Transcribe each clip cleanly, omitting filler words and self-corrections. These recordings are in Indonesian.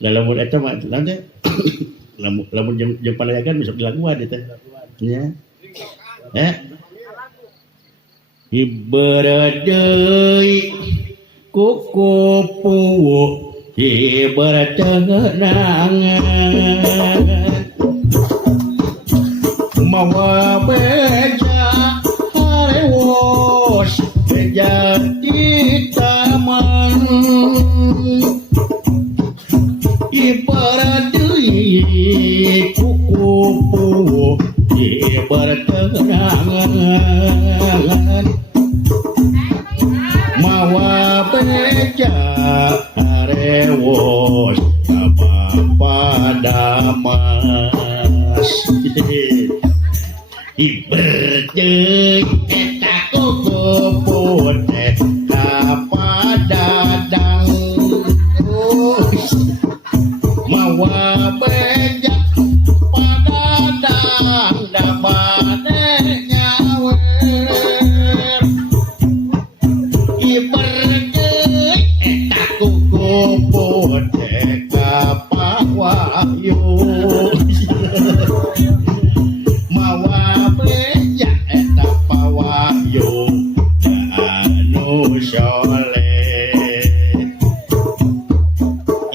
Lamun eta mah nanti lamun jeung panayagan besok dilakukan eta. Nya. Ibarat deui kukupu ibarat tenangan mawa beja harewos beja di taman ibarat deui kukupu ibarat tenangan mawa beja harewos pada mas iberdeui eta kukupun eta padadang mawa beja padadang dabane nyawer iberdeui eta kukupun eta pawahyu mawa beja eta pawahyu anu soleh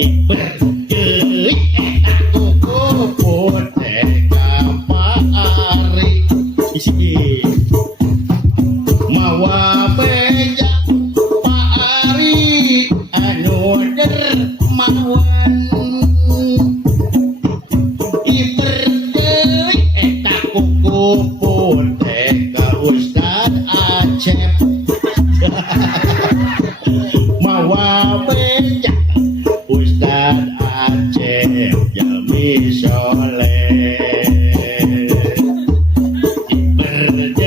iberdeui eta kukupun eta paari mawa beja paari anu dermawan iberdeui eta kukupun teka Ustad Acep mawa beja Ustad Acep Jami soleh iberdeui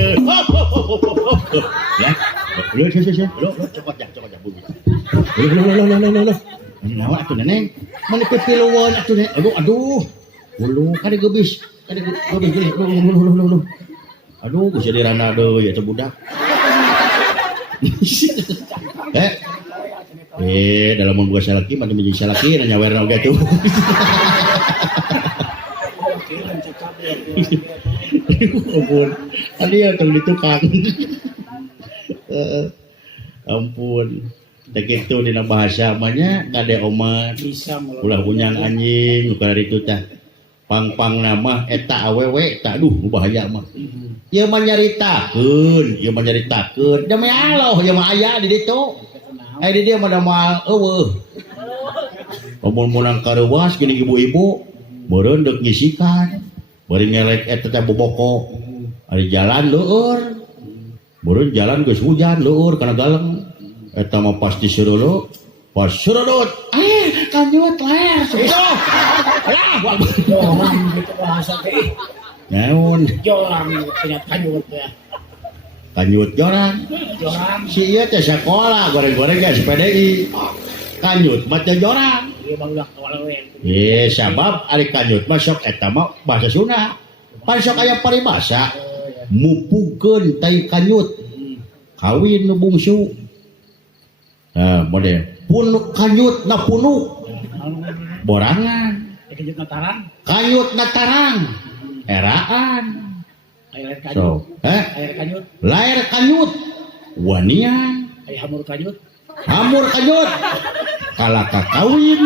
ya lu cokot ya bumi lu ini nawa atuh neneng mana kepiluan atuh neneng aduh ulu kade gebis gini lu aduh geus jadi rana deui eta budak dalam membuka salaki mah menjadi salaki nya nyawer oge tuh ampun alieu tong ditukang ampun teh kitu dina bahasa mah nya kade omah ulah kunyang anjing nu kitu teh pang-pang nama eta awewe tak aduh bahaya mah ieu mah nyaritakeun demi Allah ieu mah aya di ditu di dieu mah da moal eueuh mun munang kareuwas gini ibu-ibu meureun deuk ngisikan bari ngelek eta teh boboko ari jalan leueur meureun jalan geus hujan leueur kana galeng eta mah pasti surudut kanjut leer lah jorang gitu bahasa teh naon jorang punya kanjut ya kanjut jorang si ieu teh sakola goreng-goreng ge SPDI kanjut mah teh jorang ieu barudak walewe sabab ari kanjut mah sok eta mah bahasa Sunda pan sok aya paribasa mupukeun tai kanjut kawin nu bungsu model pun kanjut na punu borangan kanjut na tarang eraan lair kanjut wanian hamur kanjut kalaka kawin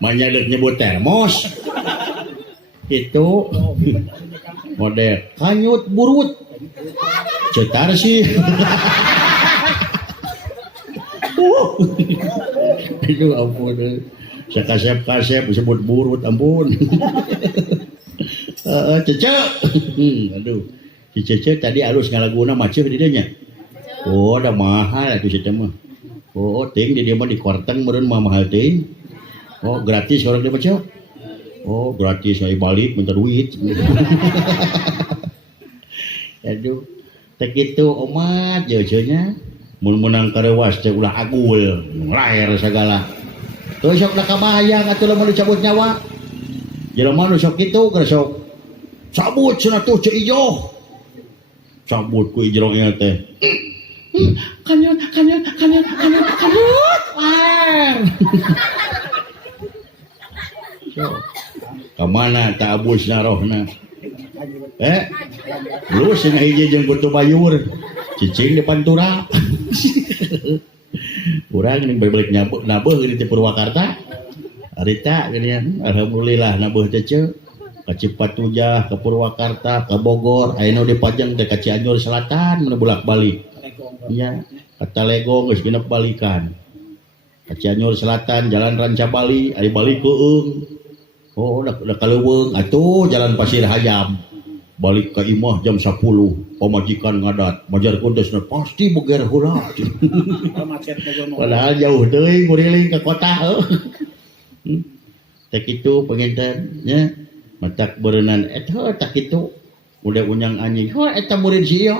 manyadek nyebut termos itu model kanjut burut cetar sih itu ampun sekasep disebut burut ampun cece aduh si cece tadi halus ngalaguna macet di dinya udah mahal itu situ mah ting di dia mah di korteng meureun mah mahal ting gratis orang dia macet gratis saya balik minta duit aduh teh kitu omat jeuh-jeuhnya mun menang kareuwas teh ulah agul lahir sagala teu sok da kabayang atuh lamun dicabut nyawa jelema nu sok kitu keur sok cabut cenah tuh ceu ijo cabut ku ijrong ieu teh Kanyut. So, kemana tak abus narohna? Lu sing hiji jeung kutu bayur, cicing depan turap. Urang ning balik nabuh di Purwakarta. Arita geuning alhamdulillah nabuh teh ceu. Ka Cipatujah, ke Purwakarta, ke Bogor, ayeuna dipajang teh ka Cianjur Selatan, mana bolak-balik. Iya, ka Talegong geus genep balikan. Ka Cianjur Selatan, jalan Ranca Bali, ari balik keung. Oh, udah kaleuweung atuh jalan Pasir Hayam. Balik ke imah jam 10, pamajikan ngadat, majar kudesna pasti beger heula. Padahal jauh deui nguriling ke kota. Tak kitu penginten nya. Matak berenang tak itu udah unyang anjing eta murid siya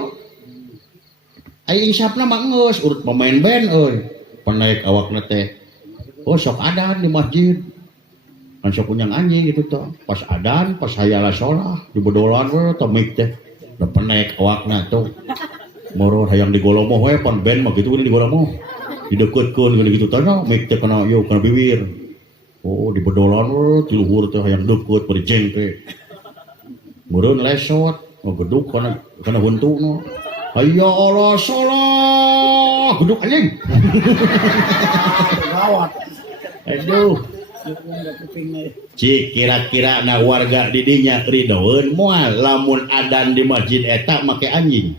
aing sapna mah geus urut pemain band euy panaik awakna teh sok adan di masjid kan sok unyang anjing gitu tuh pas adan pas hayalah sholah di bedolan we teh mik teh da panaik awakna tuh moro hayang digolomoh we pan band mah gitu di golomoh dideketkeun gitu tanya mik teh kana bibir. Oh di bedolan ti luhur teh hayang deukeut berjeng teh. Meureun lesot, geduk kana huntuna. Hayya Allah sholah, geduk anjing. Gawat. Aduh. Cik kira-kira na warga di dinya ridoeun moal lamun adan di masjid eta make anjing.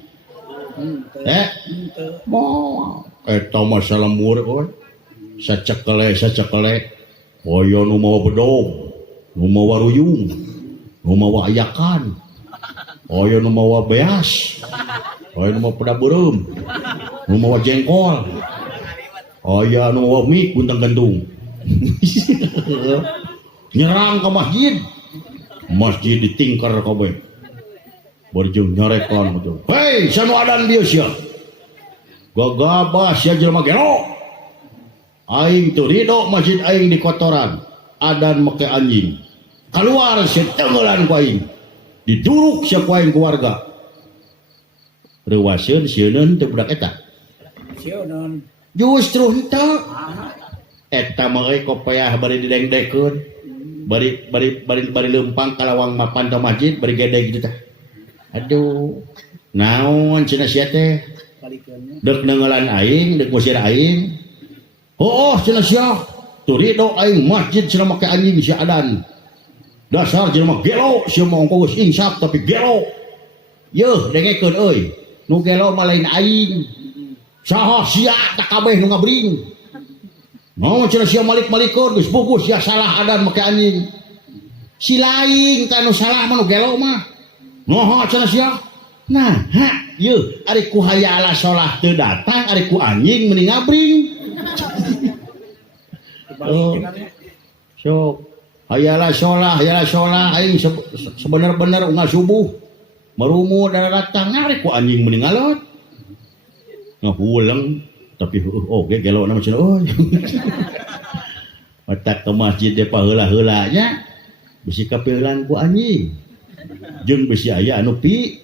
Moal eta mah salamur euy. Sacekele. Oyo nu mawa bedog, nu mawa ruyung, nu mawa ayakan, oyo nu mawa beas, oyo nu mawa peda beureum, nu mawa jengkol, oyo nu mawa mie kuntang gantung. Nyerang ke masjid ditingkar kabeh. Berjung nyarekon betul. Hei, sanu adan dia sia. Gagabah sia jelema gelo. Aing tuh ridho masjid aing di kotoran adan make anjing keluar setenggelan ku aing diduruk sia ku aing keluarga reuwaseun sieun teu budak eta sieun justru henteu eta mah euy kopeah bari didengdekeun bari leumpang ka lawang mapan ka masjid bari gedeg gitu tah aduh naon cenah sia teh deuk neungelan aing deuk ngusir aing. Oh, cenah sia tu ridho aing masjid cenah make anjing sia adan. Dasar jelema gelo sia mah ongko geus insaf tapi gelo. Yeuh dengekeun euy. Nu gelo mah lain aing. Saha sia tak kabeh nu ngabring. Mau cenah sia malik-malikeun geus bugus sia salah adan make anjing. Si lain kan nu salah mah nu gelo mah. Noha cenah sia? Nah, yeuh ari ku hayalah salat teu datang ari ku anjing mending ngabring. Oh, so hayalah sholah aing sebener-bener unggal subuh merumu dan datang ngari ku anjing meninggalot ngahulang tapi gelo nama cenah matak ke masjid de paheula-heula nya bisi kapeulan ku anjing jeung bisi aya anu pi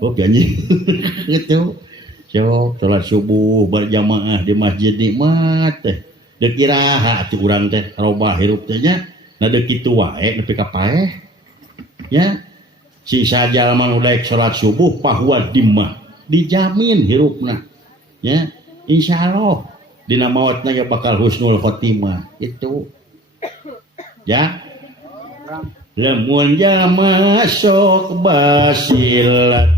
anjing gitu. So, salat subuh berjamaah di masjid nikmat teh. Deuk iraha atuh urang teh robah hirup teh nya. Na deuk kitu wae nepi ka paeh. Ya. Si sajalma nu daek salat subuh pahuwa dimmah dijamin hirupna. Ya. Insyaallah dina maotna ge bakal husnul khotimah. Itu. Ya. Lamun jalma sok basilat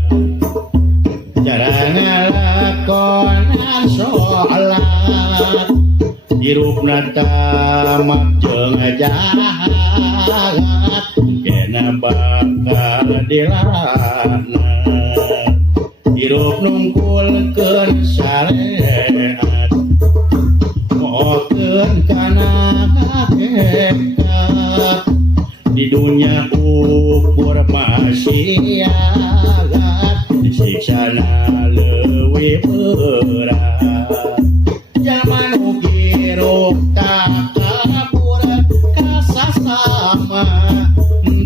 cara ngalakonan sholat hirupna tamak jeung jahat kena bakal dilaknat hirup nungkulkeun syariat mokeun kana hakikat di dunia ukur maksiat disiksana leuwih berat zaman ugi ruk tak kapur kasasama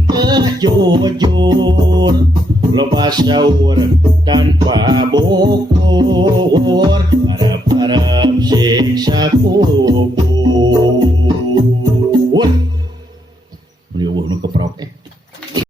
teu jujur lepas syaur tanpa bukur, harap-harap siksa kubur. Ini nu keprok